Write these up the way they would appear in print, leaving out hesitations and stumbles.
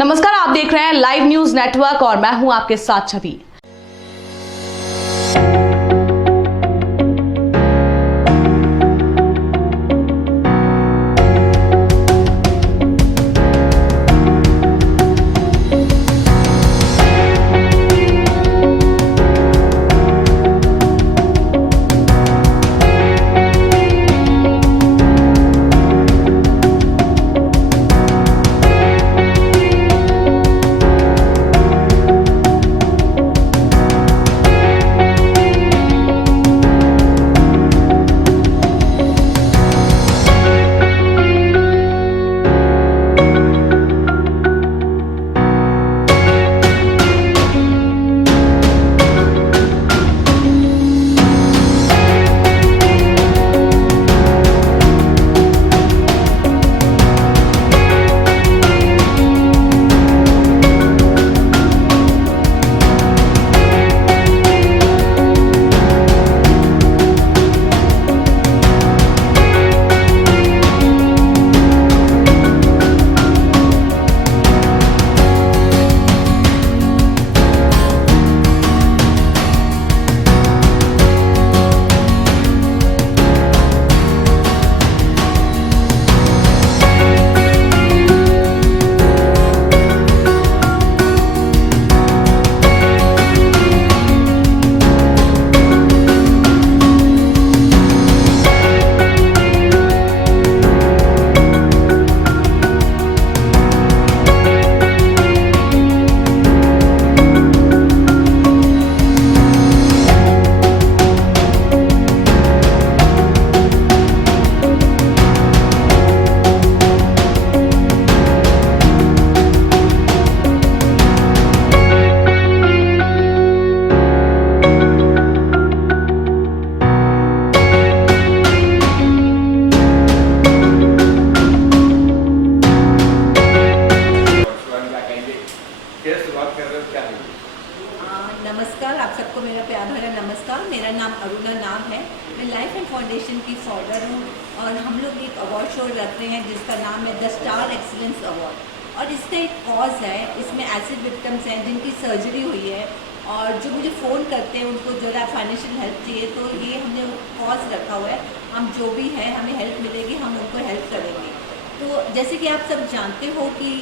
नमस्कार, आप देख रहे हैं लाइव न्यूज नेटवर्क और मैं हूं आपके साथ छवि। नमस्कार, आप सबको मेरा प्यार भरा नमस्कार। मेरा नाम अरुणा नाम है। मैं लाइफ एंड फाउंडेशन की फाउंडर हूँ और हम लोग एक अवार्ड शो रख रहे हैं जिसका नाम है द स्टार एक्सीलेंस अवार्ड। और इसका एक कॉज है, इसमें एसिड विक्टिम्स हैं जिनकी सर्जरी हुई है और जो मुझे फ़ोन करते हैं उनको ज़रा फाइनेंशियल हेल्प चाहिए, तो ये हमने कॉज रखा हुआ है। हम जो भी है हमें हेल्प मिलेगी, हम उनको हेल्प करेंगे। तो जैसे कि आप सब जानते हो कि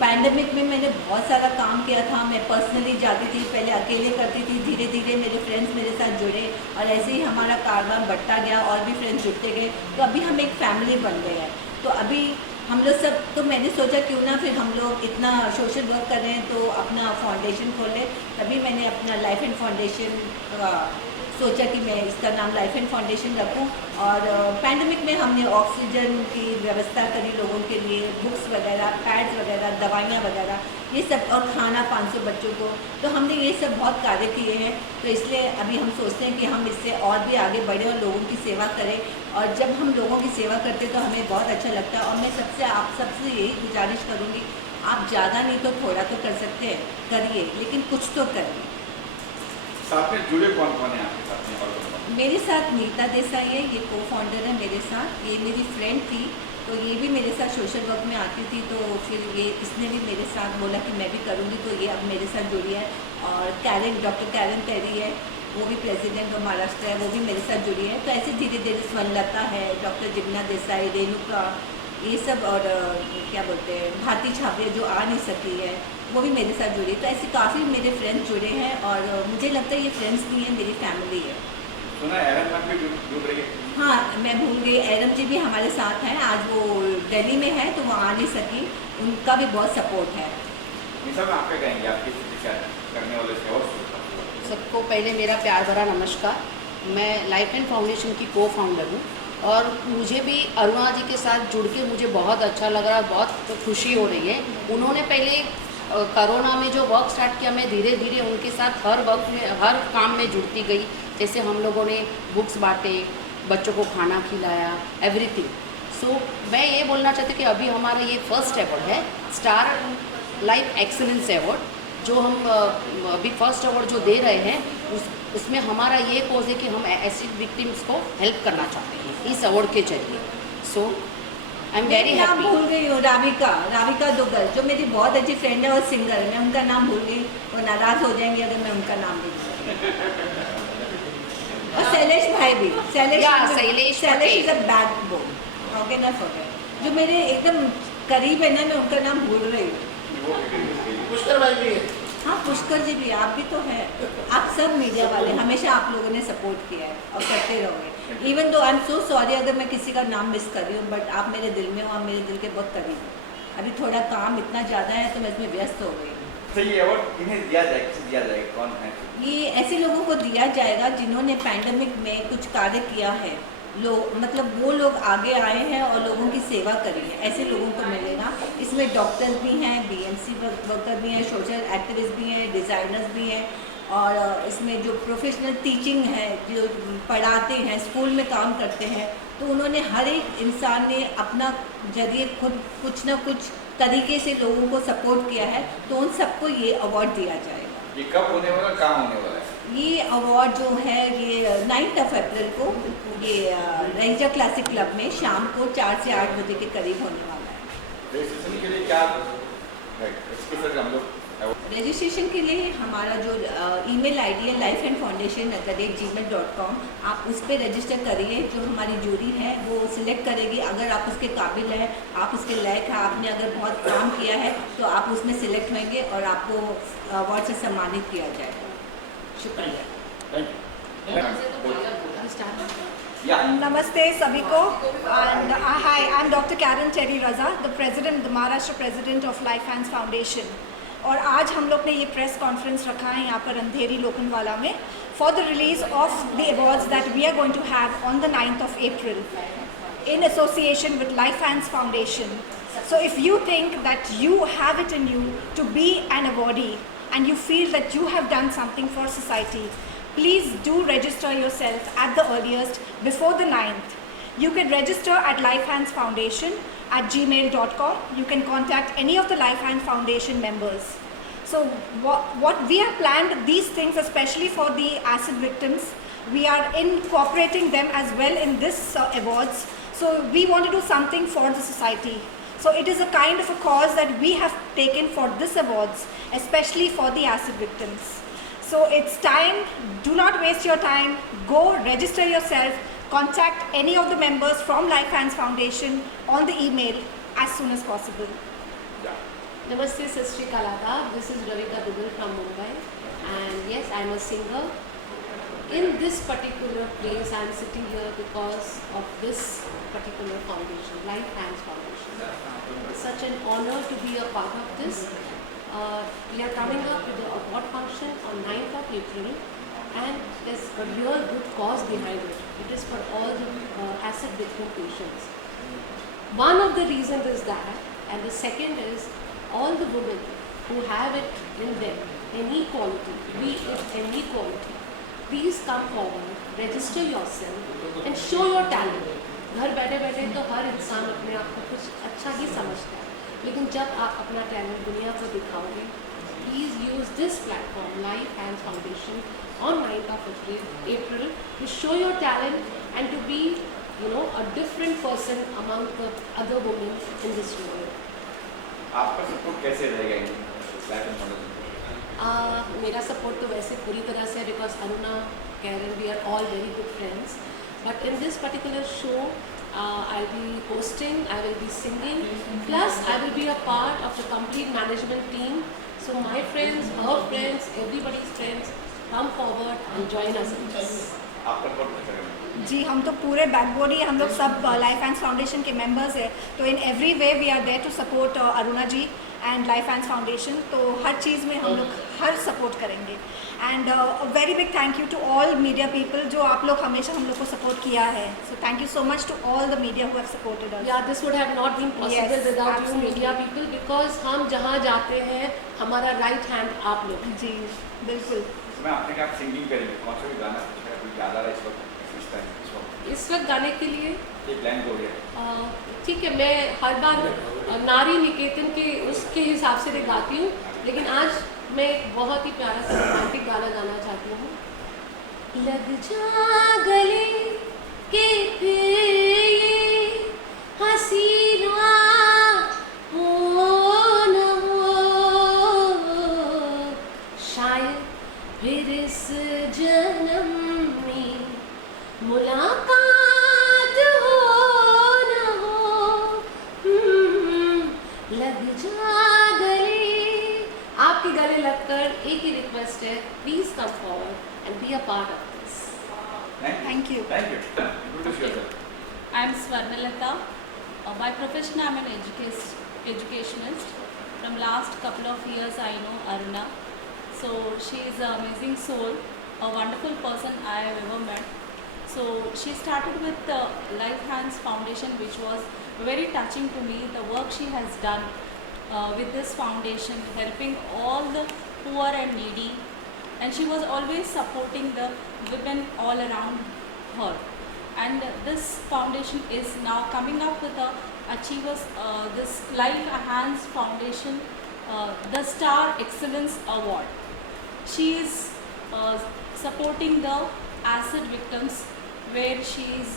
पैंडमिक में मैंने बहुत सारा काम किया था। मैं पर्सनली जाती थी, पहले अकेले करती थी, धीरे धीरे मेरे फ्रेंड्स मेरे साथ जुड़े और ऐसे ही हमारा कारनाम बढ़ता गया और भी फ्रेंड्स जुड़ते गए। तो अभी हम एक फैमिली बन गए हैं। तो अभी हम लोग सब, तो मैंने सोचा क्यों ना फिर हम लोग इतना सोशल वर्क कर रहे हैं तो अपना फाउंडेशन खोलें। तभी मैंने अपना लाइफ एंड फाउंडेशन सोचा कि मैं इसका नाम लाइफ एंड फाउंडेशन रखूं। और पैंडमिक में हमने ऑक्सीजन की व्यवस्था करी लोगों के लिए, बुक्स वगैरह, पैड्स वगैरह, दवाइयाँ वगैरह, ये सब, और खाना 500 बच्चों को। तो हमने ये सब बहुत कार्य किए हैं। तो इसलिए अभी हम सोचते हैं कि हम इससे और भी आगे बढ़ें और लोगों की सेवा करें। और जब हम लोगों की सेवा करते हैं तो हमें बहुत अच्छा लगता है। और मैं आप सबसे यही गुजारिश करूँगी, आप ज़्यादा नहीं तो थोड़ा तो कर सकते हैं, करिए, लेकिन कुछ तो करिए। साथ में जुड़े कौन कौन है आपके साथ में? और मेरे साथ नीता देसाई है, ये को फाउंडर है मेरे साथ। ये मेरी फ्रेंड थी, तो ये भी मेरे साथ सोशल वर्क में आती थी। तो फिर ये इसने भी मेरे साथ बोला कि मैं भी करूँगी, तो ये अब मेरे साथ जुड़ी है। और डॉक्टर कैरन टेरी है, वो भी प्रेसिडेंट ऑफ महाराष्ट्र है, वो भी मेरे साथ जुड़ी है। तो ऐसे धीरे धीरे स्वर्णलता है, डॉक्टर जिग्ना देसाई, रेणुका, ये सब, और क्या बोलते हैं, भारती छापिया जो आ नहीं सकी है, वो भी मेरे साथ जुड़ी। तो ऐसे काफ़ी मेरे फ्रेंड्स जुड़े हैं और मुझे लगता है ये फ्रेंड्स नहीं है, मेरी फैमिली है। सुना एरम मैम भी जुड़ रही है? हाँ, मैं भूल गई, एरम जी भी हमारे साथ हैं। आज वो दिल्ली में है तो वो आ नहीं सकी, उनका भी बहुत सपोर्ट है। सब आप क्या कहेंगे आपकी करने वाले से? और सबको पहले मेरा प्यार भरा नमस्कार। मैं लाइफ एंड फाउंडेशन की को फाउंडर हूँ और मुझे भी अरुणा जी के साथ जुड़ के मुझे बहुत अच्छा लग रहा है, बहुत खुशी हो रही है। उन्होंने पहले कोरोना में जो वर्क स्टार्ट किया, मैं धीरे धीरे उनके साथ हर वर्क में, हर काम में जुड़ती गई। जैसे हम लोगों ने बुक्स बांटे, बच्चों को खाना खिलाया, एवरीथिंग। सो मैं ये बोलना चाहती हूँ कि अभी हमारा ये फर्स्ट अवार्ड है स्टार लाइफ एक्सीलेंस अवार्ड, जो हम अभी फर्स्ट अवार्ड जो दे रहे हैं उसमें हमारा ये कोज है कि हम एसिड विक्टिम्स को हेल्प करना चाहते हैं इस अवार्ड के जरिए। सो आई एम वेरी नाम हैप्पी। भूल गई हूँ, राविका दुग्गल, जो मेरी बहुत अच्छी फ्रेंड है और सिंगर है, मैं उनका नाम भूल गई, वो नाराज हो जाएंगे अगर मैं उनका नाम भूल गई। और शैलेश भाई भी, Shailesh Shailesh is a backbone, how can I forget, जो मेरे एकदम करीब है ना, मैं उनका नाम भूल रही हूँ। पुष्कर भाई भी है। हाँ, पुष्कर जी भी, आप भी तो हैं। आप सब मीडिया वाले, हमेशा आप लोगों ने सपोर्ट किया है और करते रहोगे। Even though I am so sorry अगर मैं किसी का नाम मिस कर रही हूँ, बट आप मेरे दिल में हो, आप मेरे दिल के बहुत करीब हो। अभी थोड़ा काम इतना ज़्यादा है तो मैं इसमें व्यस्त हो गई हूँ। तो ये अवार्ड इन्हें दिया जाए, किसे दिया जाएगा, कौन है? ये ऐसे लोगों को दिया जाएगा जिन्होंने पैंडमिक में कुछ कार्य किया है, मतलब वो लोग आगे आए हैं और लोगों की सेवा करी है, ऐसे लोगों को मिलेगा। इसमें डॉक्टर्स भी हैं, बीएमसी वर्कर भी हैं, सोशल एक्टिविस्ट भी हैं, डिज़ाइनर्स भी हैं, और इसमें जो प्रोफेशनल टीचिंग है, जो पढ़ाते हैं, स्कूल में काम करते हैं, तो उन्होंने हर एक इंसान ने अपना जरिए खुद कुछ ना कुछ तरीके से लोगों को सपोर्ट किया है, तो उन सबको ये अवार्ड दिया जाएगा। ये कब होने वाला, कहाँ होने वाला है? ये अवार्ड जो है ये 9 अप्रैल को ये रंजा क्लासिक क्लब में शाम को 4 से 8 बजे के करीब होने वाला है। रजिस्ट्रेशन के लिए क्या है? इसके साथ हम लोग रजिस्ट्रेशन के लिए हमारा जो ईमेल आईडी है lifeandfoundation@gmail.com, आप उस पर रजिस्टर करिए। जो हमारी जूरी है वो सिलेक्ट करेगी, अगर आप उसके काबिल हैं, आप उसके लायक हैं, आपने अगर बहुत काम किया है तो आप उसमें सिलेक्ट होंगे और आपको अवार्ड से सम्मानित किया जाएगा। शुक्रिया। या Namaste सभी को and hi, I'm Dr. Karen Terry Raza, the president, the Maharashtra president of Life Hands Foundation. और आज हम लोग ने ये प्रेस कॉन्फ्रेंस रखा है यहाँ पर अंधेरी लोखंडवाला में for the release of the awards that we are going to have on the 9th of April in association with Life Hands Foundation. So if you think that you have it in you to be an awardee and you feel that you have done something for society, please do register yourself at the earliest before the 9th. You can register at Life Hands Foundation at gmail.com. You can contact any of the Life Hands Foundation members. So what we have planned, these things especially for the acid victims, we are incorporating them as well in this awards. So we want to do something for the society. So it is a kind of a cause that we have taken for this awards, especially for the acid victims. So it's time, do not waste your time, go register yourself, contact any of the members from Life Hands Foundation on the email as soon as possible. Namaste, Sat Shri Akal Adab. This is Ravika Dugal from Mumbai, and yes, I am a singer. In this particular place, I am sitting here because of this particular foundation, Life Hands Foundation. It's such an honor to be a part of this. We are coming up with the award function on 9th of April, and there's a real good cause behind it. It is for all the acid victim patients. One of the reasons is that, and the second is all the women who have it in them, any quality, be it any quality, please come forward, register yourself and show your talent. घर बैठे बैठे तो हर इंसान अपने आप को कुछ अच्छा ही समझता है, लेकिन जब आप अपना टैलेंट दुनिया को दिखाओगे, please use this platform Life Hands Foundation on 9th of April to show your talent and to be, you know, a different person among the other women in this world. आपका support कैसे रहेगा Life and Foundation? मेरा support तो वैसे पूरी तरह से, because Aruna, Karen, we are all very good friends, but in this particular show I will be hosting, I will be singing, plus I will be a part of the complete management team. So my friends, her friends, everybody's friends, come forward and join us in this. आपका support कैसे रहेगा? जी, हम तो पूरे backbone ही, हम लोग सब Life Hands Foundation के मेंबर्स हैं, तो in every way we are there to support Aruna ji and Life Hands Foundation. तो हर चीज़ में हम लोग हर सपोर्ट करेंगे। And very big thank you to all media people, जो आप लोग हमेशा हम लोग को सपोर्ट किया है। So thank you so much to all the media who have supported us. Yeah, this would have not been possible Yes, without you absolutely. media people, because हम जहाँ जाते हैं हमारा राइट हैंड आप लोग। जी बिल्कुल। मैं आपने कहा सिंगिंग करेंगे, कौन सा भी गाना याद आ रहा है इस वक्त? इस वक्त गाने के लिए ये प्लान हो गया। ठीक है, मैं हर बार नारी निकेतन के उसके हिसाब से गाती हूँ, लेकिन आज मैं एक बहुत ही प्यारा सा रोमांटिक गाना गाना चाहती हूँ। लग जा गले के फिर ये हंसी मुलाकात हो न हो, लग जा गले। आपके गले लगकर एक ही रिक्वेस्ट है, please come forward and be a part of this. Thank you. Thank you. Introduce yourself. I'm Swarnalata. By profession, I'm an educationist. From last couple of years, I know Aruna. So she is an amazing soul, a wonderful person I have ever met. So she started with the Life Hands Foundation, which was very touching to me. The work she has done with this foundation, helping all the poor and needy, and she was always supporting the women all around her. And this foundation is now coming up with a achievers this Life Hands Foundation the Star Excellence Award. She is supporting the acid victims, where she is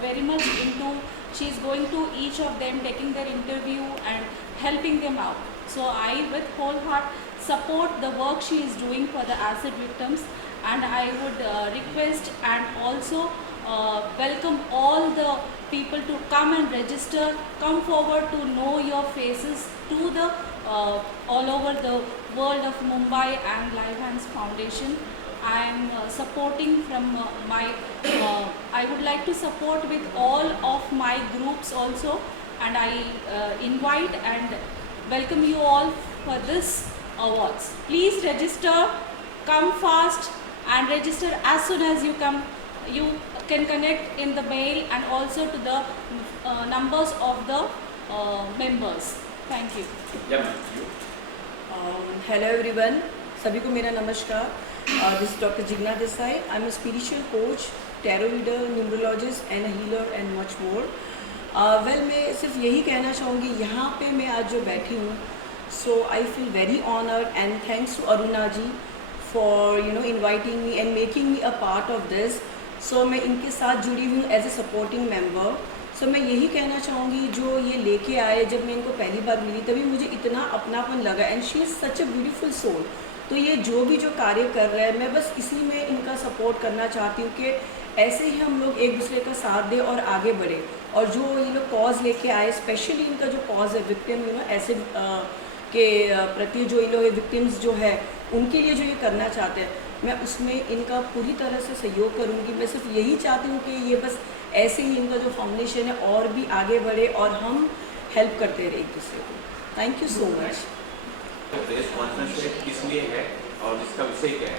very much into, she is going to each of them, taking their interview and helping them out. So I with whole heart support the work she is doing for the acid victims, and I would request and also welcome all the people to come and register, come forward to know your faces to the all over the world of Mumbai and Life Hands Foundation. I am supporting from my I would like to support with all of my groups also, and I invite and welcome you all for this awards. Please register, come fast and register as soon as you come. You can connect in the mail and also to the numbers of the members. Thank you. Yeah, ma'am. You. Hello everyone, सभी को मेरा नमस्कार। This doctor Jigna Desai. I am a spiritual coach, tarot reader, numerologist and a healer and much more. Well, मैं सिर्फ यही कहना चाहूँगी, यहाँ पे मैं आज जो बैठी हूँ, so I feel very honoured and thanks to Aruna ji for inviting me and making me a part of this. So मैं इनके साथ जुड़ी हुई हूँ as a supporting member. So मैं यही कहना चाहूँगी, जो ये लेके आए, जब मैं इनको पहली बार मिली तभी मुझे इतना अपनापन लगा, and she is such a beautiful soul. तो ये जो भी जो कार्य कर रहे हैं, मैं बस इसी में इनका सपोर्ट करना चाहती हूँ कि ऐसे ही हम लोग एक दूसरे का साथ दें और आगे बढ़े। और जो ये लोग कॉज लेके आए, स्पेशली इनका जो कॉज है विक्टिम ऐसे के प्रति, जो ये लोग विक्टिम्स जो है उनके लिए जो ये करना चाहते हैं, मैं उसमें इनका पूरी तरह से सहयोग करूँगी। मैं सिर्फ यही चाहती हूँ कि ये बस ऐसे ही इनका जो फाउंडेशन है और भी आगे बढ़े और हम हेल्प करते रहे एक दूसरे को। Thank you so much. Press conference किस लिए है और इसका विषय क्या है?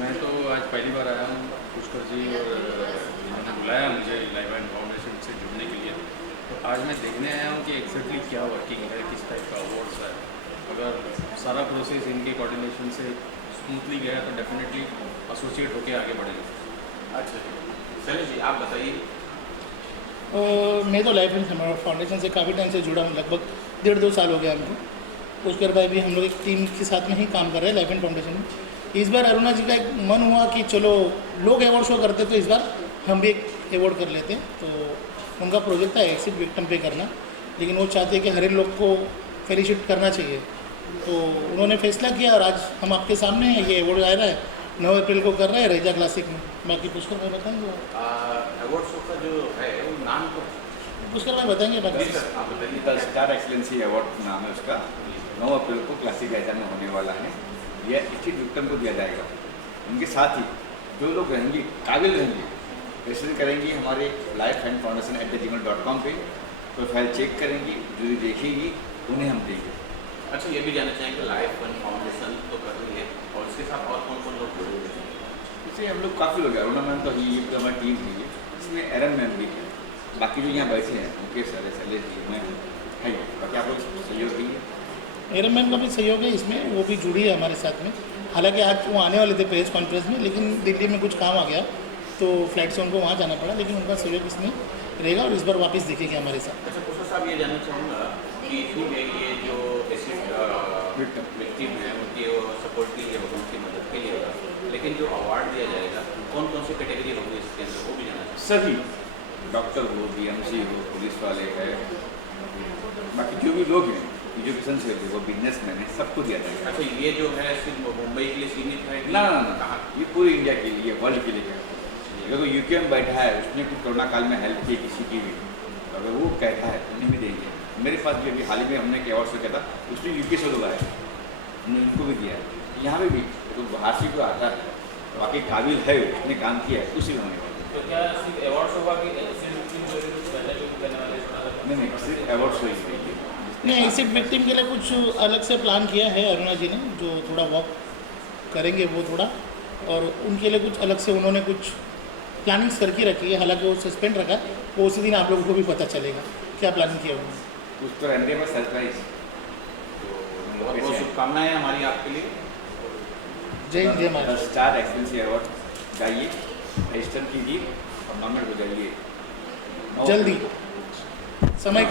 मैं तो आज पहली बार आया हूँ, पुष्कर जी और इन्होंने बुलाया मुझे लाइफ हैंड फाउंडेशन से जुड़ने के लिए। तो आज मैं देखने आया हूँ कि एक्जैक्टली क्या वर्किंग है, किस टाइप का अवार्ड्स है। अगर सारा प्रोसेस इनके कोऑर्डिनेशन से स्मूथली गया तो डेफिनेटली एसोसिएट होके आगे बढ़ेंगे। अच्छा जी, सनी जी आप बताइए। मैं तो लाइफ हैंड फाउंडेशन से काफ़ी टाइम से जुड़ा हूँ, लगभग 1.5-2 साल हो गया हमको। पुष्कर भाई भी हम लोग एक टीम के साथ में ही काम कर रहे हैं लाइफ हैंड फाउंडेशन में। इस बार अरुणा जी का एक मन हुआ कि चलो, लोग अवार्ड शो करते तो इस बार हम भी एक अवार्ड कर लेते हैं। तो उनका प्रोजेक्ट था एक्सिट विक्टिम पे करना, लेकिन वो चाहते हैं कि हर एक लोग को फेलिसिट करना चाहिए। तो उन्होंने फैसला किया और आज हम आपके सामने हैं, ये अवार्ड आ रहा है 9 अप्रैल को कर रहे हैं रैजा क्लासिक में। बाकी पुष्कर भाई बताएंगे। अवार्ड शो का जो है वो नाम तो पुष्कर भाई बताएंगे। बाकी सर आप बताइए। द स्टार एक्सीलेंसी अवार्ड नाम है उसका। 9 अप्रैल को क्लासिक रैजा में होने वाला है। यह एक्सिट विक्टिम को दिया जाएगा। उनके साथ ही जो लोग रहेंगे, काबिल रहेंगे, रजिस्टर करेंगी हमारे lifehandfoundation@gmail.com पे, प्रोफाइल चेक करेंगी, जूरी देखेगी, उन्हें हम देंगे। अच्छा, ये भी जानना चाहेंगे लाइफ हैंड फाउंडेशन तो कर रही है और इसके साथ और कौन कौन लोग जुड़े हुए हैं? इससे हम लोग काफ़ी लोग हैं। अरुणा मैम तो ये पूरी हमारी टीम भी है, इसमें एरन मैम भी है, बाकी जो यहाँ बैठे हैं उनके सारे सैलेज जी मैं है, बाकी आप लोग सहयोग देंगे। एरन मैम का भी सहयोग है इसमें, वो भी जुड़ी है हमारे साथ में। हालांकि आज वो आने वाले थे प्रेस कॉन्फ्रेंस में, लेकिन दिल्ली में कुछ काम आ गया तो फ्लाइट से उनको वहाँ जाना पड़ा, लेकिन उनका सहयोग इसमें रहेगा और इस बार वापस दिखेगी हमारे साथ। अच्छा पुष्कर साहब, ये जानना चाहूँगा कि ठीक है, ये जो विक्टिम है उनकी सपोर्ट के लिए होगा, उनकी मदद के लिए होगा, लेकिन जो अवार्ड दिया जाएगा कौन कौन सी कैटेगरी होगी इसके अंदर, वो भी जानना चाहिए। सभी डॉक्टर हो, BMC हो, पुलिस वाले हैं, बाकी जो भी लोग हैं, एजुकेशन से वो बिजनेसमैन है, सबको दिया जाएगा। अच्छा, ये जो है सिर्फ मुंबई के लिए सीमित है? ना, ये पूरी इंडिया के लिए, वर्ल्ड के लिए है। देखो यूके में बैठा है, उसने कुछ कोरोना काल में हेल्प की किसी की भी, अगर वो कहता है तो उन्हें भी देंगे। मेरे पास भी अभी हाल ही में हमने एक अवार्ड से किया था, उसने यूके से लोग आए, हमने उनको भी दिया है। यहाँ पे भी तो बाहर से कोई आता है वाकई काबिल है, उसने काम किया है, उसी में होने वाला। तो क्या सिर्फ अवार्ड होगा कि एसिड विक्टिम जो भी कुछ पहले जो करने वाले नहीं, सिर्फ अवार्ड शो ही नहीं, एसिड विक्टिम के लिए कुछ अलग से प्लान किया है अरुणा जी ने, जो थोड़ा वॉक करेंगे वो थोड़ा, और उनके लिए कुछ अलग से उन्होंने कुछ प्लानिंग्स करके रखी है। हालांकि वो सस्पेंड रखा है, वो उसी दिन आप लोगों को भी पता चलेगा क्या प्लानिंग किया उन्होंने। उस पर अंडे में सरप्राइज। बहुत बहुत शुभकामनाएं हमारी आपके लिए। जय हिंद, जय महाराष्ट्र। स्टार एक्सीलेंसी अवार्ड जाइए, रजिस्टर कीजिए और नॉमिनेट हो जाइए जल्दी समय का